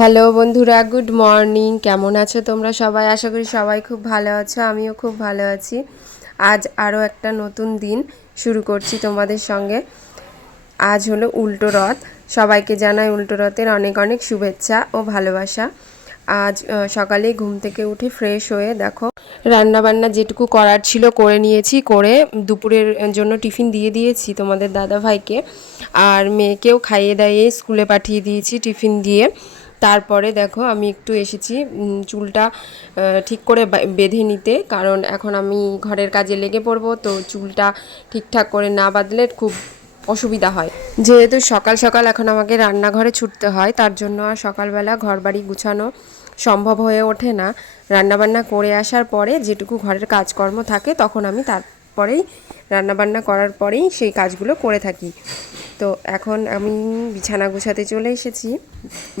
Hello বন্ধুরা, good morning. কেমন আছো তোমরা সবাই? আশা করি সবাই খুব ভালো আছো, আমিও খুব ভালো আছি। আজ আরও একটা নতুন দিন শুরু করছি তোমাদের সঙ্গে। আজ হলো উল্টো রথ। সবাইকে জানাই উল্টো রথের অনেক অনেক শুভেচ্ছা ও ভালোবাসা। আজ সকালে ঘুম থেকে উঠে ফ্রেশ হয়ে দেখো রান্নাবান্না যেটুকু করার ছিল করে নিয়েছি, করে দুপুরের জন্য টিফিন দিয়ে দিয়েছি তোমাদের দাদা ভাইকে, আর মেয়েকেও খাইয়ে দাইয়ে স্কুলে পাঠিয়ে দিয়েছি টিফিন দিয়ে। তারপরে দেখো আমি একটু এসেছি চুলটা ঠিক করে বেঁধে নিতে, কারণ এখন আমি ঘরের কাজে লেগে পড়বো, তো চুলটা ঠিকঠাক করে না বাঁধলে খুব অসুবিধা হয়। যেহেতু সকাল সকাল এখন আমাকে রান্নাঘরে ছুটতে হয়, তার জন্য আর সকালবেলা ঘরবাড়ি গুছানো সম্ভব হয়ে ওঠে না। রান্নাবান্না করে আসার পরে যেটুকু ঘরের কাজকর্ম থাকে তখন আমি তারপরেই রান্নাবান্না করার পরেই সেই কাজগুলো করে থাকি। তো এখন আমি বিছানা গুছাতে চলে এসেছি।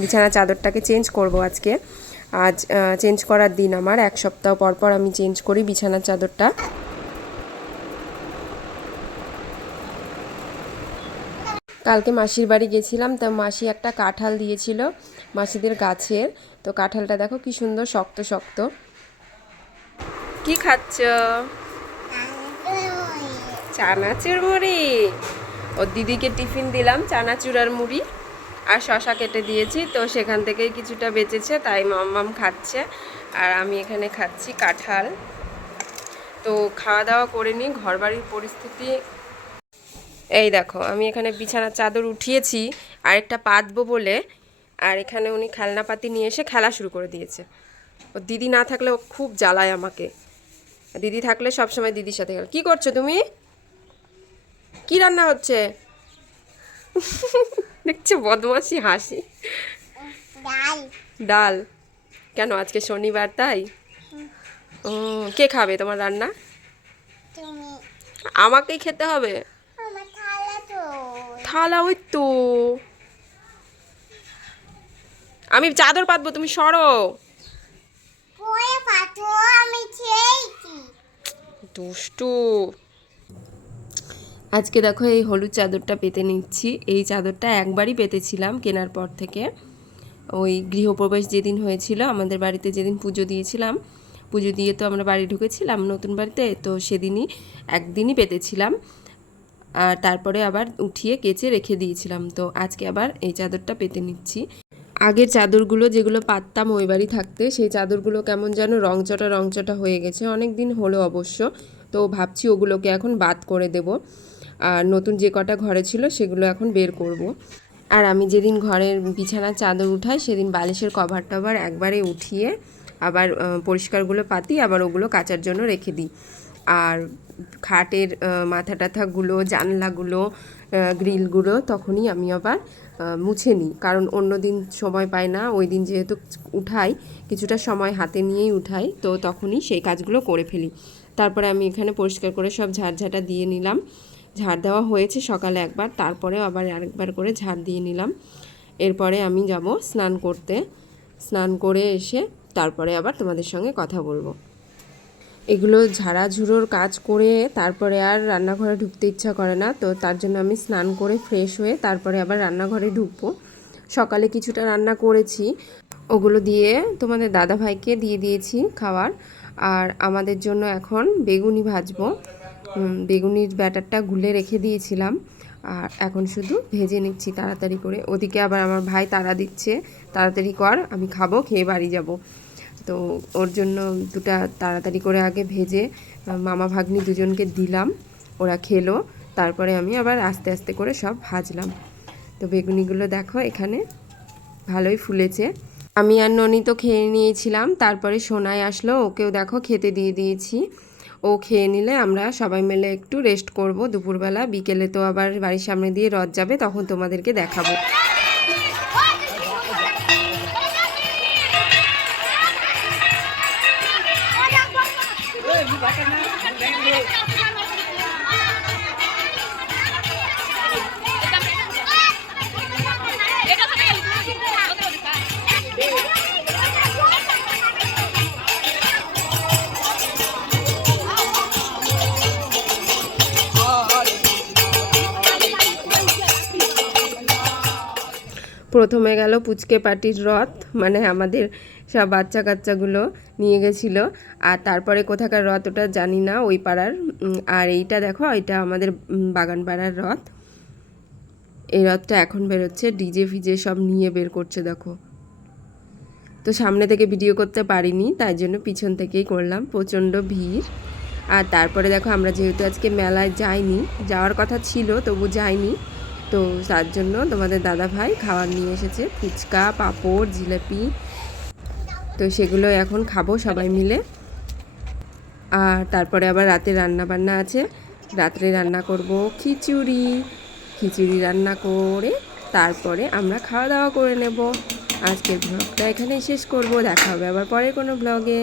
বিছানা চাদরটাকে চেঞ্জ করব আজকে। আজ চেঞ্জ করার দিন আমার, এক সপ্তাহ পর পর আমি চেঞ্জ করি বিছানার চাদরটা। কালকে মাসির বাড়ি গেছিলাম, তো মাসি একটা কাঁঠাল দিয়েছিল মাসিদের গাছের। তো কাঁঠালটা দেখো কি সুন্দর শক্ত শক্ত। কি খাচ্ছ? চানাচুর মুড়ি। ওর দিদিকে টিফিন দিলাম চানাচুর আর মুড়ি, আর শশা কেটে দিয়েছি, তো সেখান থেকেই কিছুটা বেঁচেছে, তাই মাম্মাম খাচ্ছে আর আমি এখানে খাচ্ছি কাঁঠাল। তো খাওয়া দাওয়া করে নিই। ঘরবাড়ির পরিস্থিতি এই দেখো, আমি এখানে বিছানার চাদর উঠিয়েছি আরেকটা পাতবো বলে, আর এখানে উনি খেলনা পাতি নিয়ে এসে খেলা শুরু করে দিয়েছে। ও দিদি না থাকলে ও খুব জ্বালায় আমাকে, দিদি থাকলে সবসময় দিদির সাথে খেলে। কি করছো তুমি? কি রান্না হচ্ছে? দেখছো বদমাসি হাসি। ডাল? কেন আজকে শনিবার তাই? ও, কে খাবে তোমার রান্না? আমাকেই খেতে হবে? থালা ওই তো, আমি চাদর পাতবো, তুমি সরো। দুষ্টু। আজকে দেখো এই হলুদ চাদরটা পেতে নিচ্ছি। এই চাদরটা একবারই পেতেছিলাম কেনার পর থেকে। ওই গৃহপ্রবেশ যেদিন হয়েছিল আমাদের বাড়িতে, যেদিন পুজো দিয়েছিলাম, পুজো দিয়ে তো আমরা বাড়ি ঢুকেছিলাম নতুন বাড়িতে, তো সেদিনই একদিনই পেতেছিলাম, আর তারপরে আবার উঠিয়ে কেচে রেখে দিয়েছিলাম। তো আজকে আবার এই চাদরটা পেতে নিচ্ছি। আগের চাদরগুলো যেগুলো পাততাম ওই বাড়ি থাকতে, সেই চাদরগুলো কেমন যেন রংচটা রংচটা হয়ে গেছে, অনেক দিন হলো অবশ্য। তো ভাবছি ওগুলোকে এখন বাদ করে দেব, আর নতুন যে কটা ঘরে ছিল সেগুলো এখন বের করব। আর আমি যেদিন ঘরের বিছানার চাদর উঠাই সেদিন বালিশের কভার টভার একবারে উঠিয়ে আবার পরিষ্কারগুলো পাতি, আবার ওগুলো কাচার জন্য রেখে দিই। আর খাটের মাথা টাথাগুলো, জানলাগুলো, গ্রিলগুলো তখনই আমি আবার মুছে নিই, কারণ অন্য দিন সময় পাই না। ওই দিন যেহেতু উঠাই, কিছুটা সময় হাতে নিয়েই উঠাই, তো তখনই সেই কাজগুলো করে ফেলি। তারপরে আমি এখানে পরিষ্কার করে সব ঝাড়ঝাঁটা দিয়ে নিলাম। ঝাড় দেওয়া হয়েছে সকালে একবার, তারপরে আবার আরেকবার করে ঝাড় দিয়ে নিলাম। এরপরে আমি যাব স্নান করতে। স্নান করে এসে তারপরে আবার তোমাদের সঙ্গে কথা বলবো। এগুলো ঝাড়াঝুড়োর কাজ করে তারপরে আর রান্নাঘরে ঢুকতে ইচ্ছা করে না, তো তার জন্য আমি স্নান করে ফ্রেশ হয়ে তারপরে আবার রান্নাঘরে ঢুকবো। সকালে কিছুটা রান্না করেছি, ওগুলো দিয়ে তোমাদের দাদা ভাইকে দিয়ে দিয়েছি খাবার। আর আমাদের জন্য এখন বেগুনি ভাজবো। বেগুনির ব্যাটারটা গুলে রেখে দিয়েছিলাম, আর এখন শুধু ভেজে নিচ্ছি তাড়াতাড়ি করে। ওদিকে আবার আমার ভাই তাড়া দিচ্ছে, তাড়াতাড়ি কর, আমি খাবো, খেয়ে বাড়ি যাব। তো ওর জন্য দুটা তাড়াতাড়ি করে আগে ভেজে মামা ভাগ্নি দুজনকে দিলাম, ওরা খেলো। তারপরে আমি আবার আস্তে আস্তে করে সব ভাজলাম। তো বেগুনিগুলো দেখো এখানে ভালোই ফুলেছে। আমি আর ননি তো খেয়ে নিয়েছিলাম, তারপরে সোনাই আসলো, ওকেও দেখো খেতে দিয়ে দিয়েছি। ও খেয়ে নিলে আমরা সবাই মিলে একটু রেস্ট করব দুপুরবেলা। বিকেলে তো আবার বাড়ির সামনে দিয়ে রথ যাবে, তখন তোমাদেরকে দেখাবো। প্রথমে গেল পুচকে পার্টির রথ, মানে আমাদের সব বাচ্চা কাচ্চাগুলো নিয়ে গেছিলো। আর তারপরে কোথাকার রথ ওটা জানি না, ওই পাড়ার। আর এইটা দেখো, এটা আমাদের বাগান পাড়ার রথ। এই রথটা এখন বেরোচ্ছে, ডিজে ফিজে সব নিয়ে বের করছে দেখো। তো সামনে থেকে ভিডিও করতে পারিনি, তাই জন্য পিছন থেকেই করলাম। প্রচণ্ড ভিড়। আর তারপরে দেখো, আমরা যেহেতু আজকে মেলায় যাইনি, যাওয়ার কথা ছিল তবু যাইনি, তো তার জন্য তোমাদের দাদা ভাই খাবার নিয়ে এসেছে, ফুচকা, পাঁপড়, জিলাপি। তো সেগুলো এখন খাবো সবাই মিলে। আর তারপরে আবার রাতে রান্না বান্না আছে। রাত্রে রান্না করব খিচুড়ি। খিচুড়ি রান্না করে তারপরে আমরা খাওয়া দাওয়া করে নেব। আজকের ব্লগটা এখানেই শেষ করব। দেখা হবে আবার পরে কোনো ব্লগে।